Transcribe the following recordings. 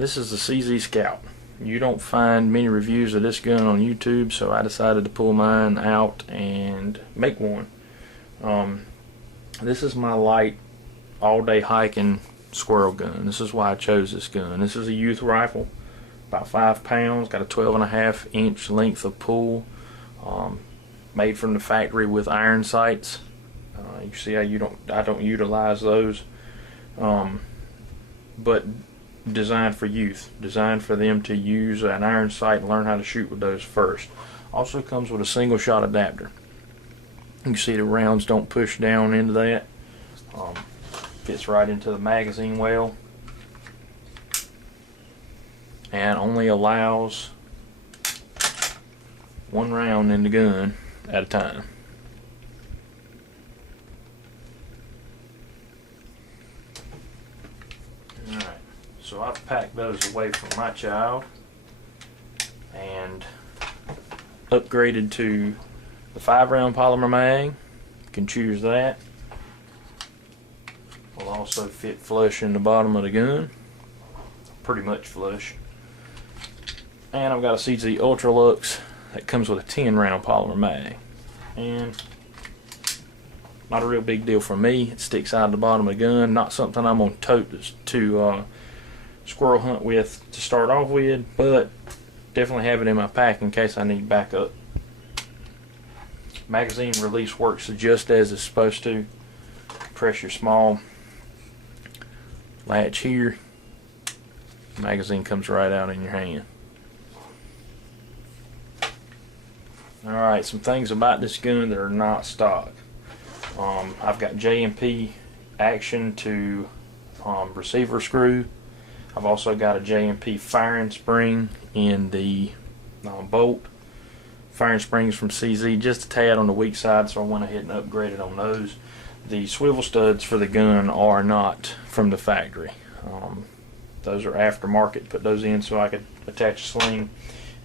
This is the CZ Scout. You don't find many reviews of this gun on YouTube, so I decided to pull mine out and make one. This is my light all-day hiking squirrel gun. This is why I chose this gun. This is a youth rifle, about 5 pounds, got a 12.5-inch length of pull, made from the factory with iron sights. You see how I don't utilize those, but designed for youth, designed for them to use an iron sight and learn how to shoot with those first. Also comes with a single shot adapter. You can see the rounds don't push down into that. Fits right into the magazine well, and only allows 1 round in the gun at a time. Alright, so I've packed those away from my child and upgraded to the 5-round polymer mag. You can choose that. Will also fit flush in the bottom of the gun, pretty much flush. And I've got a CZ Ultralux that comes with a 10-round polymer mag, and not a real big deal for me. It sticks out of the bottom of the gun. Not something I'm gonna tote to squirrel hunt with to start off with, but definitely have it in my pack in case I need backup. Magazine release works just as it's supposed to. Press your small latch here, the magazine comes right out in your hand. Alright, some things about this gun that are not stock. I've got J&P action to receiver screw. I've also got a J&P firing spring in the bolt. Firing springs from CZ, just a tad on the weak side, so I went ahead and upgraded on those. The swivel studs for the gun are not from the factory. Those are aftermarket. Put those in so I could attach a sling.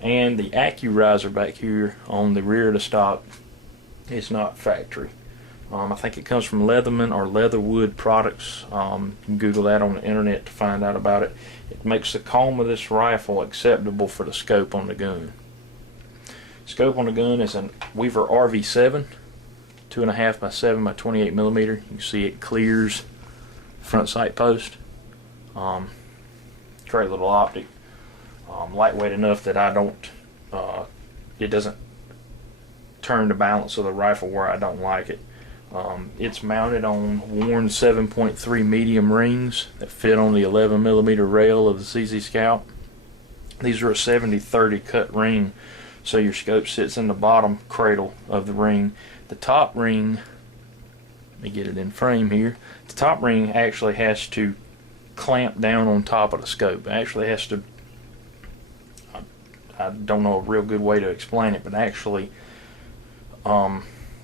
And the Accu-riser back here on the rear of the stock is not factory. I think it comes from Leatherman or Leatherwood products. You can Google that on the internet to find out about it. It makes the comb of this rifle acceptable for the scope on the gun. Scope on the gun is a Weaver RV7, 2.5 by 7 by 28 millimeter. You can see it clears front sight post. Great little optic. Lightweight enough that it doesn't turn the balance of the rifle where I don't like it. It's mounted on worn 7.3 medium rings that fit on the 11 millimeter rail of the CZ Scout. These are a 70-30 cut ring, so your scope sits in the bottom cradle of the ring. The top ring, let me get it in frame here, the top ring actually has to clamp down on top of the scope. It actually has to, I don't know a real good way to explain it, but actually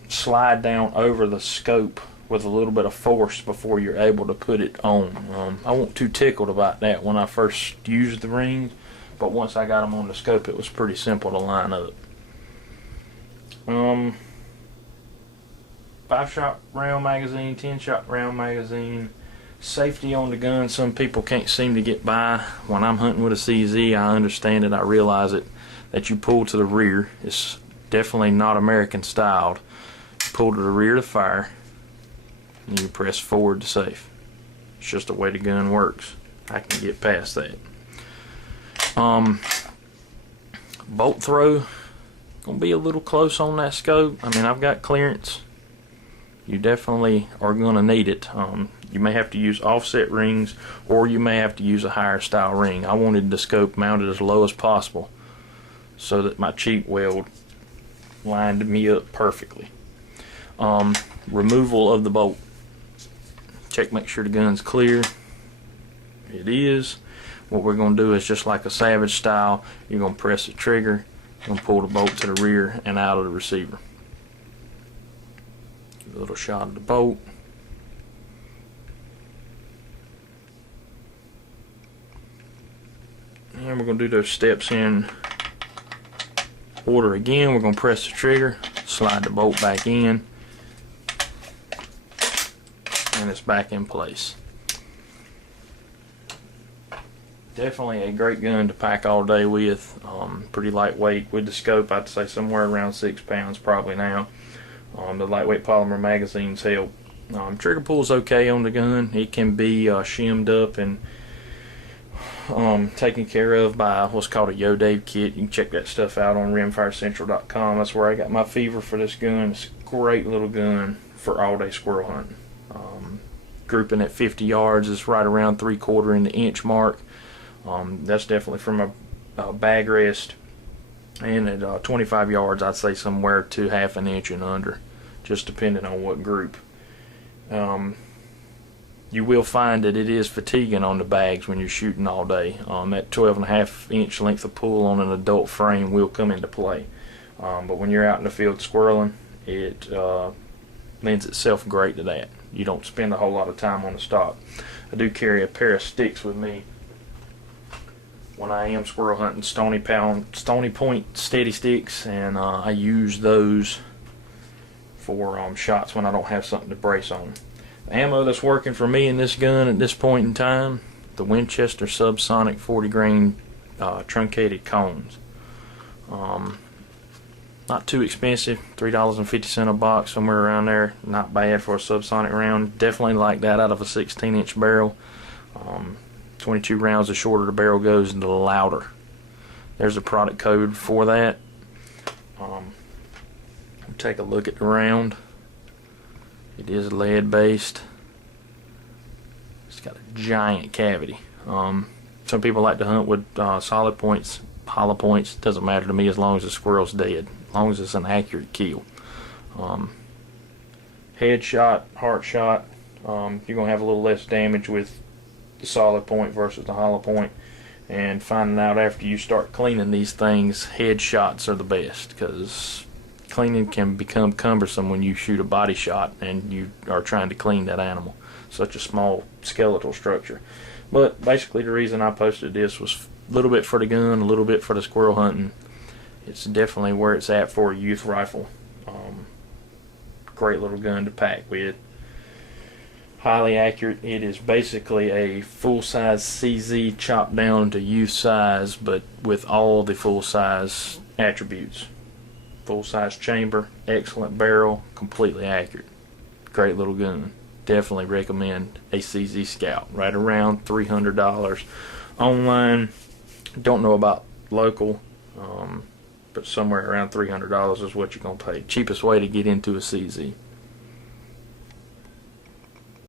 slide down over the scope with a little bit of force before you're able to put it on. I wasn't too tickled about that when I first used the rings, but once I got them on the scope it was pretty simple to line up. 5-shot round magazine, 10-shot round magazine. Safety on the gun, some people can't seem to get by. When I'm hunting with a CZ, I understand it, I realize it, that you pull to the rear. It's definitely not American styled. Pull to the rear of the fire, and you press forward to safe. It's just the way the gun works. I can get past that. Bolt throw, gonna be a little close on that scope. I mean, I've got clearance. You definitely are gonna need it. You may have to use offset rings, or you may have to use a higher style ring. I wanted the scope mounted as low as possible so that my cheek weld lined me up perfectly. Removal of the bolt. Check, make sure the gun's clear. It is. What we're going to do is just like a Savage style, you're going to press the trigger, you're going to pull the bolt to the rear and out of the receiver. Give a little shot of the bolt. And we're going to do those steps in order again. We're going to press the trigger, slide the bolt back in, and it's back in place. Definitely a great gun to pack all day with. Pretty lightweight with the scope. I'd say somewhere around 6 pounds probably now. The lightweight polymer magazines help. Trigger pull's okay on the gun. It can be shimmed up and taken care of by what's called a Yo Dave kit. You can check that stuff out on rimfirecentral.com. That's where I got my fever for this gun. It's a great little gun for all day squirrel hunting. Grouping at 50 yards is right around 3/4 in the inch mark. That's definitely from a bag rest, and at 25 yards I'd say somewhere to 1/2 inch and under, just depending on what group. You will find that it is fatiguing on the bags when you're shooting all day. That 12.5 inch length of pull on an adult frame will come into play, but when you're out in the field squirreling, it lends itself great to that. You don't spend a whole lot of time on the stock. I do carry a pair of sticks with me when I am squirrel hunting, Stony Point steady sticks, and I use those for shots when I don't have something to brace on. The ammo that's working for me in this gun at this point in time, the Winchester Subsonic 40 grain truncated cones. Not too expensive, $3.50 a box, somewhere around there. Not bad for a subsonic round. Definitely like that out of a 16-inch barrel. 22 rounds, the shorter the barrel goes, the louder. There's a product code for that. Take a look at the round. It is lead based. It's got a giant cavity. Some people like to hunt with solid points, hollow points. Doesn't matter to me as long as the squirrel's dead, as long as it's an accurate kill. Head shot, heart shot, you're gonna have a little less damage with the solid point versus the hollow point. And finding out after you start cleaning these things, head shots are the best, because cleaning can become cumbersome when you shoot a body shot and you are trying to clean that animal, such a small skeletal structure. But basically the reason I posted this was a little bit for the gun, a little bit for the squirrel hunting. It's definitely where it's at for a youth rifle. Great little gun to pack with. Highly accurate. It is basically a full-size CZ chopped down to youth size, but with all the full-size attributes. Full-size chamber, excellent barrel, completely accurate. Great little gun. Definitely recommend a CZ Scout. Right around $300 online. Don't know about local, but somewhere around $300 is what you're going to pay. Cheapest way to get into a CZ.